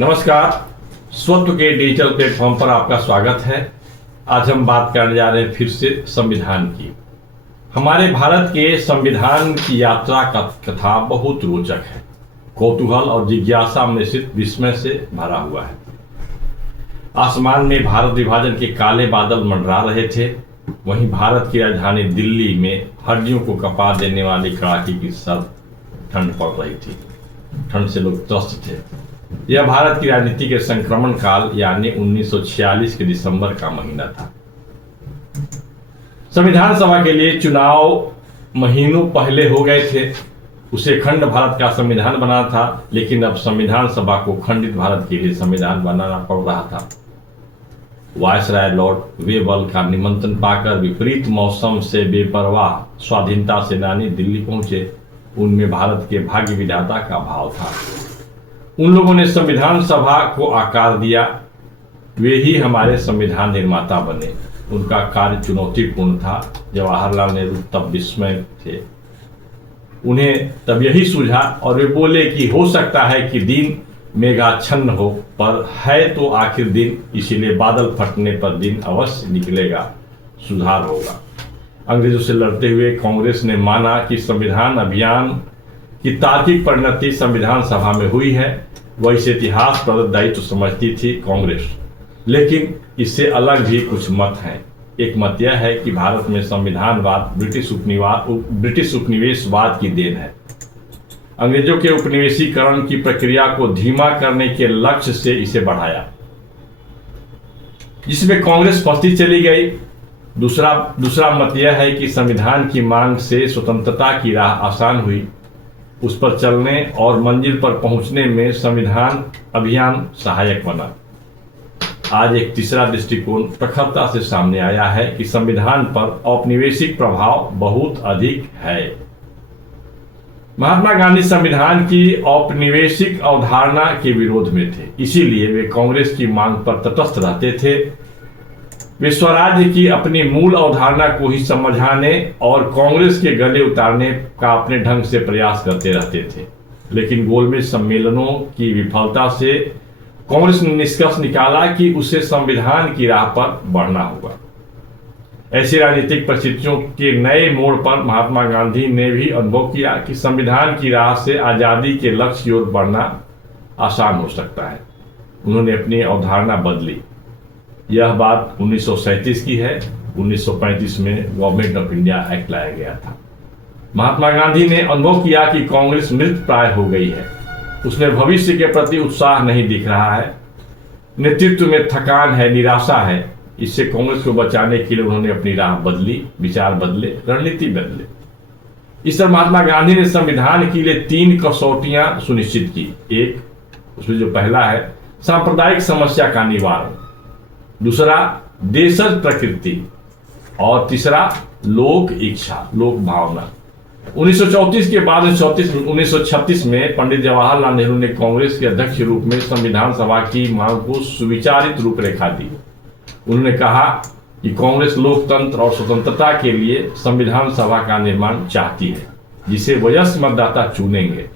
नमस्कार। स्वत्व के डिजिटल प्लेटफॉर्म पर आपका स्वागत है। आज हम बात करने जा रहे हैं फिर से संविधान की। हमारे भारत के संविधान की यात्रा का कथा बहुत रोचक है, कौतूहल और जिज्ञासा मिश्रित विस्मय से भरा हुआ है। आसमान में भारत विभाजन के काले बादल मंडरा रहे थे, वहीं भारत की राजधानी दिल्ली में हड्डियों को कपा देने वाली कड़ाके की सर्द ठंड पड़ रही थी। ठंड से लोग त्रस्त थे। यह भारत की राजनीति के संक्रमण काल यानी 1946 के दिसंबर का महीना था। संविधान सभा के लिए चुनाव महीनों पहले हो गए थे। उसे खंड भारत का संविधान बनाना था, लेकिन अब संविधान सभा को खंडित भारत के लिए संविधान बनाना पड़ रहा था। वायसराय लॉर्ड वेबल का निमंत्रण पाकर विपरीत मौसम से बेपरवाह स्वाधीनता सेनानी दिल्ली पहुंचे। उनमें भारत के भाग्य विधाता का भाव था। उन लोगों ने संविधान सभा को आकार दिया। वे ही हमारे संविधान निर्माता बने। उनका कार्य चुनौतीपूर्ण था। जवाहरलाल नेहरू तब विस्मय थे। उन्हें तब यही सूझा और वे बोले कि हो सकता है कि दिन मेघाच्छन्न हो, पर है तो आखिर दिन, इसीलिए बादल फटने पर दिन अवश्य निकलेगा, सुधार होगा। अंग्रेजों से लड़ते हुए कांग्रेस ने माना कि संविधान अभियान की तार्किक परिणति संविधान सभा में हुई है। वह इसे इतिहास प्रदत्त दायित्व समझती थी कांग्रेस। लेकिन इससे अलग भी कुछ मत हैं। एक मत यह है कि भारत में संविधानवाद ब्रिटिश उपनिवेशवाद की देन है। अंग्रेजों के उपनिवेशीकरण की प्रक्रिया को धीमा करने के लक्ष्य से इसे बढ़ाया, जिसमें कांग्रेस फंसती चली गई। दूसरा मत यह है कि संविधान की मांग से स्वतंत्रता की राह आसान हुई। उस पर चलने और मंजिल पर पहुंचने में संविधान अभियान सहायक बना। आज एक तीसरा दृष्टिकोण प्रखरता से सामने आया है कि संविधान पर औपनिवेशिक प्रभाव बहुत अधिक है। महात्मा गांधी संविधान की औपनिवेशिक अवधारणा के विरोध में थे, इसीलिए वे कांग्रेस की मांग पर तटस्थ रहते थे। वे स्वराज्य की अपनी मूल अवधारणा को ही समझाने और कांग्रेस के गले उतारने का अपने ढंग से प्रयास करते रहते थे। लेकिन गोलमेज सम्मेलनों की विफलता से कांग्रेस ने निष्कर्ष निकाला कि उसे संविधान की राह पर बढ़ना होगा। ऐसी राजनीतिक परिस्थितियों के नए मोड़ पर महात्मा गांधी ने भी अनुभव किया कि संविधान की राह से आजादी के लक्ष्य की ओर बढ़ना आसान हो सकता है। उन्होंने अपनी अवधारणा बदली। यह बात 1937 की है। 1935 में गवर्नमेंट ऑफ इंडिया एक्ट लाया गया था। महात्मा गांधी ने अनुभव किया कि कांग्रेस मृत प्राय हो गई है। उसमें भविष्य के प्रति उत्साह नहीं दिख रहा है। नेतृत्व में थकान है, निराशा है। इससे कांग्रेस को बचाने के लिए उन्होंने अपनी राह बदली, विचार बदले, रणनीति बदले। इस तरह महात्मा गांधी ने संविधान के लिए 3 कसौटियां सुनिश्चित की। एक, उसमें जो पहला है सांप्रदायिक समस्या का निवारण, दूसरा देशज प्रकृति और तीसरा लोक इच्छा, लोक भावना। 1934 के बाद 1936 में पंडित जवाहरलाल नेहरू ने कांग्रेस के अध्यक्ष के रूप में संविधान सभा की मांग को सुविचारित रूपरेखा दी। उन्होंने कहा कि कांग्रेस लोकतंत्र और स्वतंत्रता के लिए संविधान सभा का निर्माण चाहती है, जिसे वयस्क मतदाता चुनेंगे।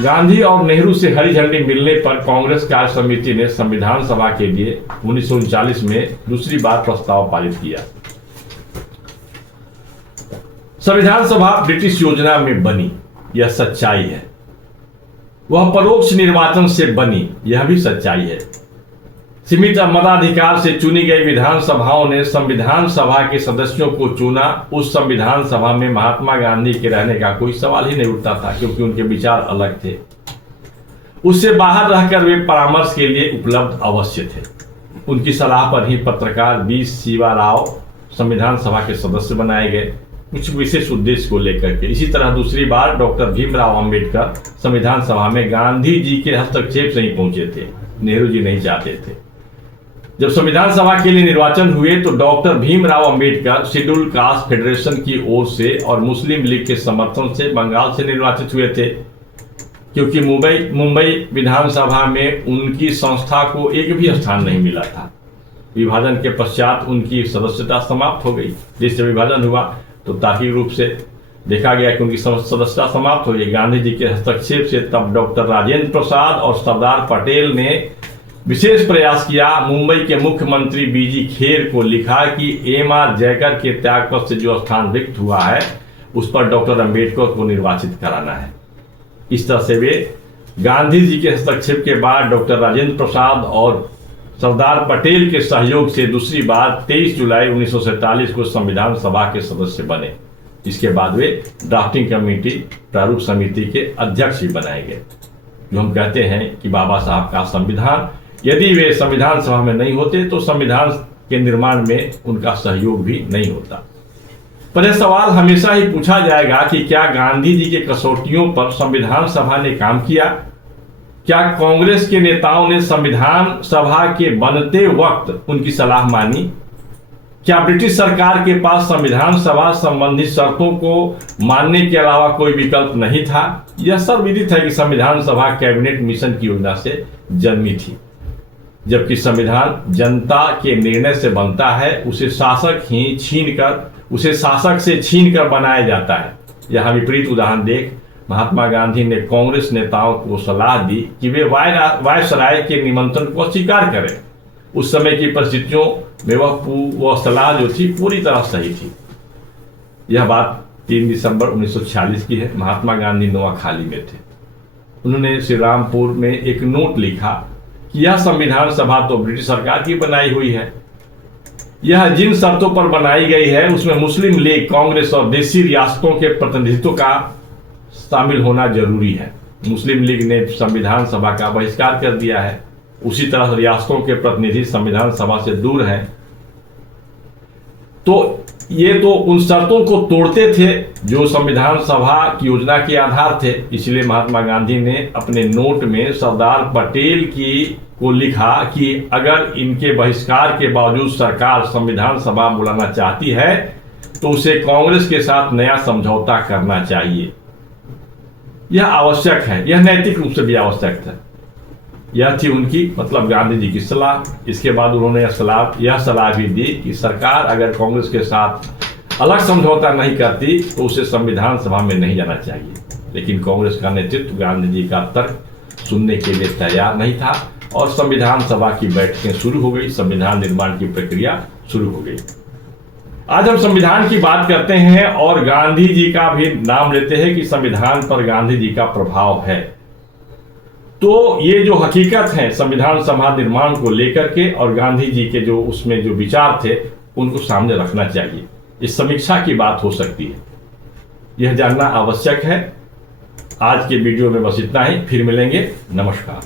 गांधी और नेहरू से हरी झंडी मिलने पर कांग्रेस कार्य समिति ने संविधान सभा के लिए 1939 में दूसरी बार प्रस्ताव पारित किया। संविधान सभा ब्रिटिश योजना में बनी, यह सच्चाई है। वह परोक्ष निर्वाचन से बनी, यह भी सच्चाई है। सीमित मताधिकार से चुनी गई विधान सभाओं ने संविधान सभा के सदस्यों को चुना। उस संविधान सभा में महात्मा गांधी के रहने का कोई सवाल ही नहीं उठता था, क्योंकि उनके विचार अलग थे। उससे बाहर रहकर वे परामर्श के लिए उपलब्ध अवश्य थे। उनकी सलाह पर ही पत्रकार बी शिवा राव संविधान सभा के सदस्य बनाए गए, कुछ विशेष उद्देश्य को लेकर के। इसी तरह दूसरी बार डॉक्टर भीमराव अंबेडकर संविधान सभा में गांधी जी के हस्तक्षेप से ही पहुंचे थे। नेहरू जी नहीं चाहते थे। जब संविधान सभा के लिए निर्वाचन हुए तो doctor Bhimrao Ambedkar schedule caste federation की ओर से और मुस्लिम लीग के समर्थन से बंगाल से निर्वाचित हुए थे, क्योंकि मुंबई विधानसभा में उनकी संस्था को एक भी स्थान नहीं मिला था। विभाजन के पश्चात उनकी सदस्यता समाप्त हो गई। देश जब विभाजन हुआ तो तार्किक रूप से देखा गया कि उनकी सदस्यता समाप्त हो गई। गांधी जी के हस्तक्षेप से तब डॉक्टर राजेंद्र प्रसाद और सरदार पटेल ने विशेष प्रयास किया। मुंबई के मुख्यमंत्री बीजी खेर को लिखा कि एम.आर. जयकर के त्यागपत्र से जो स्थान रिक्त हुआ है उस पर डॉक्टर अंबेडकर को निर्वाचित कराना है। इस तरह से वे गांधी जी के हस्तक्षेप के बाद डॉक्टर राजेंद्र प्रसाद और सरदार पटेल के सहयोग से दूसरी बार 23 जुलाई 1947 को संविधान सभा के सदस्य बने। इसके बाद वे ड्राफ्टिंग कमेटी प्रारूप समिति के अध्यक्ष भी बनाए गए। जो हम कहते हैं कि बाबा साहब का संविधान, यदि वे संविधान सभा में नहीं होते तो संविधान के निर्माण में उनका सहयोग भी नहीं होता। पर यह सवाल हमेशा ही पूछा जाएगा कि क्या गांधी जी के कसौटियों पर संविधान सभा ने काम किया? क्या कांग्रेस के नेताओं ने संविधान सभा के बनते वक्त उनकी सलाह मानी? क्या ब्रिटिश सरकार के पास संविधान सभा संबंधी शर्तों को मानने के अलावा कोई विकल्प नहीं था? यह सर्वविदित है कि संविधान सभा कैबिनेट मिशन की योजना से जन्मी थी। जबकि संविधान जनता के निर्णय से बनता है, उसे शासक से छीन कर बनाया जाता है। यह विपरीत उदाहरण देख महात्मा गांधी ने कांग्रेस नेताओं को सलाह दी कि वे वायसराय के निमंत्रण को अस्वीकार करें। उस समय की परिस्थितियों में वह सलाह जो थी पूरी तरह सही थी। यह बात 3 दिसंबर 1946 की है। महात्मा गांधी नोआखाली में थे। उन्होंने श्री रामपुर में एक नोट लिखा कि यह संविधान सभा तो ब्रिटिश सरकार की बनाई हुई है। यह जिन शर्तों पर बनाई गई है उसमें मुस्लिम लीग, कांग्रेस और देशी रियासतों के प्रतिनिधित्व का शामिल होना जरूरी है। मुस्लिम लीग ने संविधान सभा का बहिष्कार कर दिया है। उसी तरह रियासतों के प्रतिनिधि संविधान सभा से दूर हैं। तो ये तो उन शर्तों को तोड़ते थे जो संविधान सभा की योजना के आधार थे। इसलिए महात्मा गांधी ने अपने नोट में सरदार पटेल को लिखा कि अगर इनके बहिष्कार के बावजूद सरकार संविधान सभा बुलाना चाहती है तो उसे कांग्रेस के साथ नया समझौता करना चाहिए। यह आवश्यक है, यह नैतिक रूप से भी आवश्यक था। यह थी उनकी मतलब गांधी जी की सलाह। इसके बाद उन्होंने यह सलाह भी दी कि सरकार अगर कांग्रेस के साथ अलग समझौता नहीं करती तो उसे संविधान सभा में नहीं जाना चाहिए। लेकिन कांग्रेस का नेतृत्व गांधी जी का तर्क सुनने के लिए तैयार नहीं था और संविधान सभा की बैठकें शुरू हो गई। संविधान निर्माण की प्रक्रिया शुरू हो गई। आज हम संविधान की बात करते हैं और गांधी जी का भी नाम लेते हैं कि संविधान पर गांधी जी का प्रभाव है। तो ये जो हकीकत है संविधान सभा निर्माण को लेकर के और गांधी जी के जो उसमें जो विचार थे उनको सामने रखना चाहिए। इस समीक्षा की बात हो सकती है, यह जानना आवश्यक है। आज के वीडियो में बस इतना ही, फिर मिलेंगे। नमस्कार।